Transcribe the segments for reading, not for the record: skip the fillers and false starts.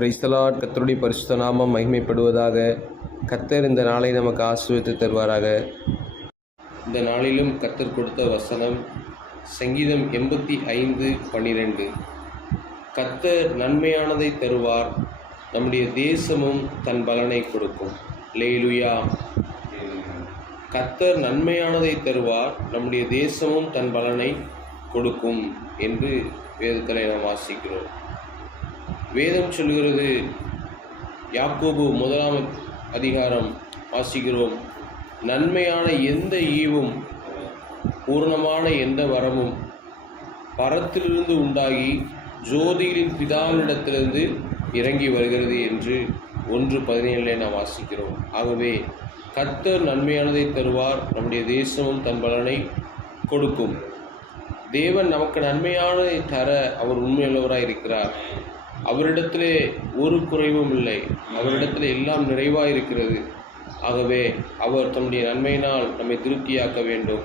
Praise the Lord. கர்த்தருடைய பரிசுத்த நாமம் மகிமைப்படுவதாக. கர்த்தர் இந்த நாளை நமக்கு ஆசீர்வதித்து தருவாராக. இந்த நாளிலும் கர்த்தர் கொடுத்த வசனம் சங்கீதம் 85:12. கர்த்தர் நன்மையானதை தருவார், நம்முடைய தேசமும் தன் பலனை கொடுக்கும். அல்லேலூயா. கர்த்தர் நன்மையானதை தருவார், நம்முடைய தேசமும் தன் பலனை கொடுக்கும் என்று வேதத்தில் நாம் வாசிக்கிறோம். வேதம் சொல்கிறது, யாக்கோபு 1 வாசிக்கிறோம், நன்மையான எந்த ஈவும் பூர்ணமான எந்த வரமும் பரத்திலிருந்து உண்டாகி ஜோதிகளின் பிதாவினிடத்திலிருந்து இறங்கி வருகிறது என்று 1:17 நாம் வாசிக்கிறோம். ஆகவே கர்த்தர் நன்மையானதை தருவார், நம்முடைய தேசமும் தன் பலனை கொடுக்கும். தேவன் நமக்கு நன்மையானதை தர அவர் உண்மையுள்ளவராக இருக்கிறார். அவரிடத்திலே ஒரு குறைவும் இல்லை, அவரிடத்தில் எல்லாம் நிறைவாக இருக்கிறது. ஆகவே அவர் தம்முடைய நன்மையினால் நம்மை திருப்தியாக்க வேண்டும்.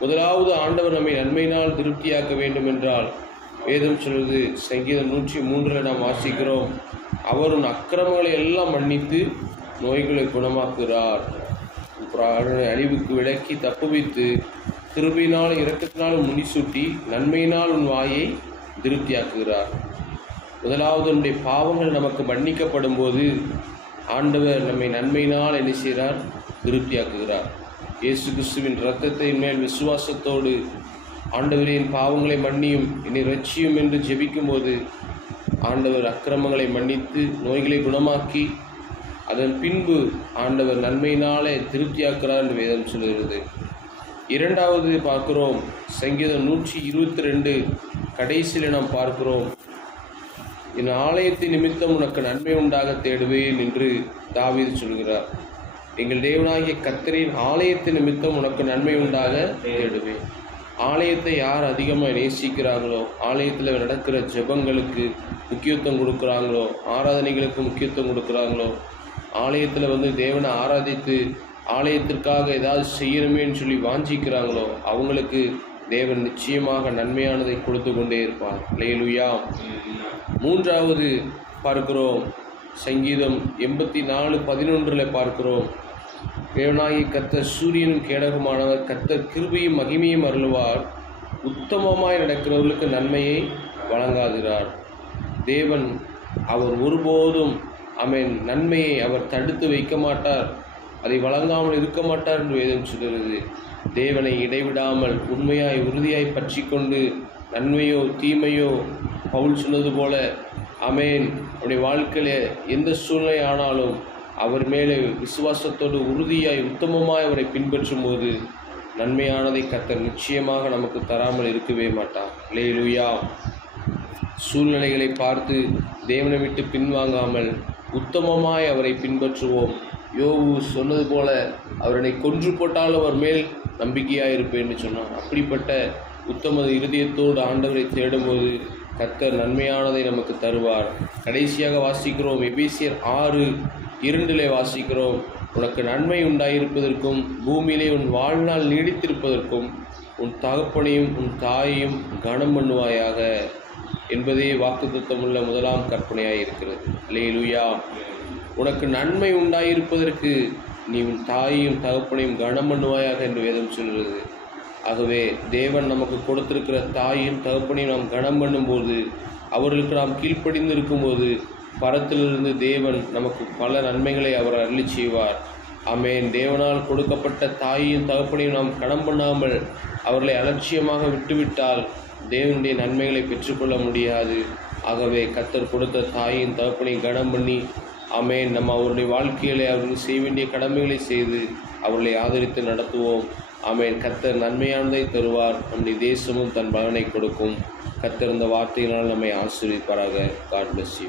முதலாவது ஆண்டவர் நம்மை நன்மையினால் திருப்தியாக்க வேண்டும் என்றால் வேதம் சொல்வது சங்கீதம் 103 நாம் வாசிக்கிறோம், அவர் உன் அக்கிரமங்களை எல்லாம் மன்னித்து நோய்களை குணமாக்குகிறார், அழிவுக்கு விலக்கி தப்புவித்து கிருபையினால் இரக்கத்தினால் முடிசூட்டி நன்மையினால் உன் வாயை திருப்தியாக்குகிறார். முதலாவது நம்முடைய பாவங்கள் நமக்கு மன்னிக்கப்படும் போது ஆண்டவர் நம்மை நன்மையினால் என்ன செய்கிறார்? திருப்தியாக்குகிறார். இயேசு கிறிஸ்துவின் இரத்தத்தின் மேல் விசுவாசத்தோடு ஆண்டவரின் பாவங்களை மன்னியும் என்னை இரட்சியும் என்று ஜெபிக்கும் போது ஆண்டவர் அக்கிரமங்களை மன்னித்து நோய்களை குணமாக்கி அதன் பின்பு ஆண்டவர் நன்மையினாலே திருப்தியாக்குறார் என்று வேதம் சொல்கிறது. இரண்டாவது பார்க்கிறோம், சங்கீதம் 122 கடைசியில் நாம் பார்க்கிறோம், என் ஆலயத்தின் நிமித்தம் உனக்கு நன்மை உண்டாக தேடுவேன் என்று தாவீது சொல்கிறார். எங்கள் தேவனாகிய கர்த்தரின் ஆலயத்தின் நிமித்தம் உனக்கு நன்மை உண்டாக தேடுவேன். ஆலயத்தை யார் அதிகமாக நேசிக்கிறாங்களோ, ஆலயத்தில் நடக்கிற ஜெபங்களுக்கு முக்கியத்துவம் கொடுக்குறாங்களோ, ஆராதனைகளுக்கு முக்கியத்துவம் கொடுக்குறாங்களோ, ஆலயத்தில் தேவனை ஆராதித்து ஆலயத்திற்காக ஏதாவது செய்யணுமேன்னு சொல்லி வாஞ்சிக்கிறாங்களோ, அவங்களுக்கு தேவன் நிச்சயமாக நன்மையானதை கொடுத்து கொண்டே இருப்பார். அல்லேலூயா. மூன்றாவது பார்க்கிறோம், சங்கீதம் 84:11 பார்க்கிறோம், தேவனாகிய கர்த்தர் சூரியனும் கேடகமானவர், கர்த்தர் கிருபையும் மகிமையும் அருளுவார், உத்தமமாய் நடக்கிறவர்களுக்கு நன்மையை வழங்காதிரார். தேவன் அவர் ஒருபோதும் நன்மையை அவர் தடுத்து வைக்க மாட்டார், அதை வழங்காமல் இருக்க மாட்டார் என்று வேதம் சொல்கிறது. தேவனை இடைவிடாமல் உண்மையாய் உறுதியாய் பற்றி கொண்டு நன்மையோ தீமையோ பவுல் சொன்னது போல அவருடைய வாழ்க்கையில் எந்த சூழ்நிலை ஆனாலும் அவர் மேலே விசுவாசத்தோடு உறுதியாய் உத்தமமாய் அவரை பின்பற்றும் போது நன்மையானதை கர்த்தர் நிச்சயமாக நமக்கு தராமல் இருக்கவே மாட்டார். அல்லேலூயா. சூழ்நிலைகளை பார்த்து தேவனை விட்டு பின்வாங்காமல் உத்தமமாய் அவரை பின்பற்றுவோம். யோபு சொன்னது போல, அவரை கொன்று போட்டாலும் அவர் மேல் நம்பிக்கையாக இருப்பேன்னு சொன்னார். அப்படிப்பட்ட உத்தம இருதயத்தோடு ஆண்டவரை தேடும்போது கர்த்தர் நன்மையானதை நமக்கு தருவார். கடைசியாக வாசிக்கிறோம், எபேசியர் 6:2 வாசிக்கிறோம், உனக்கு நன்மை உண்டாயிருப்பதற்கும் பூமியிலே உன் வாழ்நாள் நீடித்திருப்பதற்கும் உன் தகப்பனையும் உன் தாயையும் கனம் பண்ணுவாயாக என்பதே வாக்குத்தத்தமுள்ள முதலாம் கற்பனையாக இருக்கிறது. அல்லேலூயா. உனக்கு நன்மை உண்டாயிருப்பதற்கு நீ உன் தாயையும் தகப்பனையும் கனம் பண்ணுவாயாக என்று வேதம் சொல்கிறது. ஆகவே தேவன் நமக்கு கொடுத்திருக்கிற தாயையும் தகப்பனையும் நாம் கனம் பண்ணும்போது, அவர்களுக்கு நாம் கீழ்ப்படிந்து இருக்கும்போது பரத்திலிருந்து தேவன் நமக்கு பல நன்மைகளை அவர் அருளி செய்வார். தேவனால் கொடுக்கப்பட்ட தாயையும் தகப்பனையும் நாம் கனம் பண்ணாமல் அவர்களை அலட்சியமாக விட்டுவிட்டால் தேவனுடைய நன்மைகளை பெற்றுக்கொள்ள முடியாது. ஆகவே கர்த்தர் கொடுத்த தாயையும் தகப்பனையும் கனம் பண்ணி நம்ம அவருடைய வாழ்க்கையிலே அவர்களுக்கு செய்ய வேண்டிய கடமைகளை செய்து அவர்களை ஆதரித்து நடத்துவோம். கர்த்தர் நன்மையானதை தருவார், நம்முடைய தேசமும் தன் பலனை கொடுக்கும். கர்த்தர் இந்த வார்த்தையினால் நம்மை ஆசீர்வதிப்பாராக. God bless you.